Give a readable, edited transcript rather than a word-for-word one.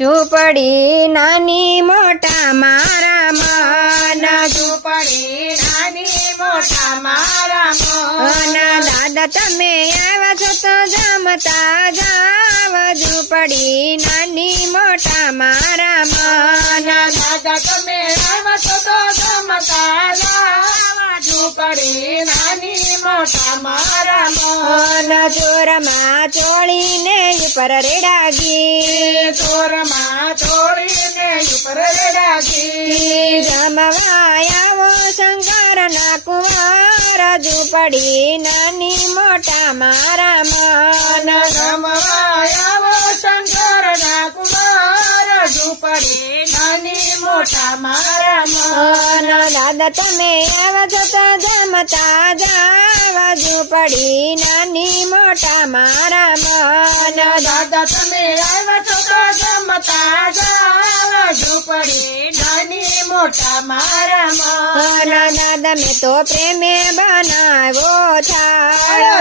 ઝૂંપડી નાની મોટા મારા મન, ઝૂંપડી નાની મોટા મારા મન, દાદા તમે આવ્યા છો તો જમતા જાવ, ઝૂંપડી નાની મોટા મારા મન. દાદા તમે આવ્યા છો તો જમતા જાવ, ઝૂંપડી નાની મોટા મારા મન. ચોરમાં ચોળીને ઉપર રેડાગી, ચોરમાં ચોળીને ઉપર રેડાગી, જમવા આવો શંકરના કુંવર, ઝૂંપડી નાની મોટા મારા મન. રમવા આવો શંકરના કુમાર, ઝૂંપડી નાની મોટા મારા મન. દાદા તમે આવા છો તો જમતા જાવ, ઝૂંપડી નાની મોટા મારા મન. દાદા તમે આવ્યા છો તો જમતા જાવ, ઝૂંપડી નાની મોટા મારા મન. દાદા મેં તો પ્રેમે બનાવ્યો થાળ,